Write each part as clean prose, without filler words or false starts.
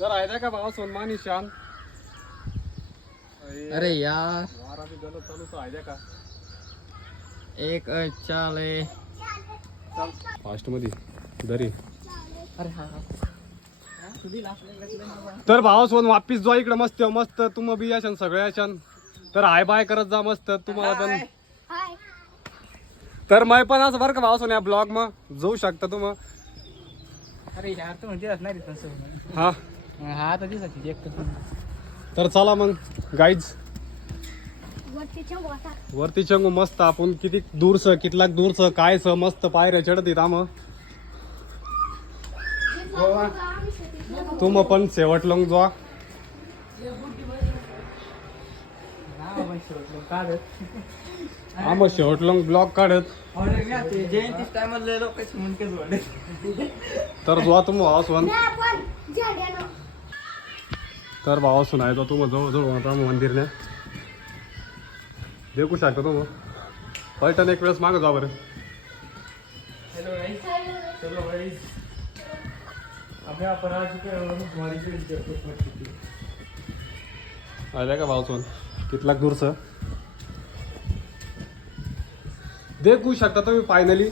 तर आहे का भाव सोनमानी शान. अरे यार वारा भी गलत चालू तो आहे का एक चाले चल फास्ट मध्ये दरी. अरे हा तर भाव सोन वापिस जो इकडे मस्त मस्त तुम बी याशन सगळे याशन. तर हाय बाय करत जा मस्त तुम्हाला पण. तर मैं पण असं बरं का भाव सोन या ब्लॉग मग जाऊ शकता तुम्ही. अरे यार तू म्हणते नाही दिसत हा हा तर दिसत एक तर चला मग गाईज वरती चंगू मस्त आपण किती दूरच कितलाक दूरच कायच मस्त पायऱ्या चढत येत आम. तुम पण शेवट लंग जा. आम शेवट लंग ब्लॉग काढत. तर जो तुम भाव सोन तर भाव सुनायचा तुम जवळ जवळ होता मंदिर ने देखू शकता तुम. पैठण एक वेळेस माग जा बरं. हेलो गाइस चलो गाइस अबे आपण आज आल्या का भाव सोन कितलाक दूरच देखू शकता तुम्ही फायनली.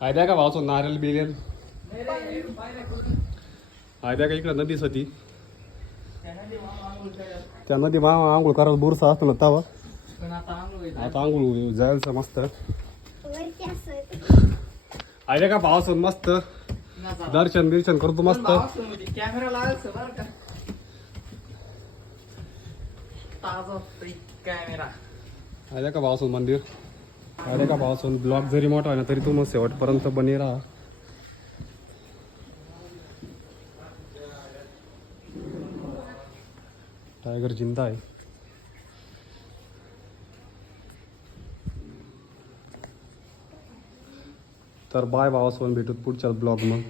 आयद्या का भावचो नारळ बिरेल आयद्या का इकडे नदीच होती त्या नदी मा आंघोळ करत बुरसा असतो ना तवा. आता आंघोळ जायचं मस्त. आयद्या का भावचो मस्त दर्शन बिर्शन करतो मस्त. कॅमेरा लावायचं बरं का ताजा कॅमेरा. आयद्या का भावचो मंदिर. आयद्या का भावचो ब्लॉग जरी मोठा आहे ना तरी तू शेवटपर्यंत बनी राहा. टायगर जिंदा आहे. तर बाय भावासोबत भेटूत पुढच्या ब्लॉग मग.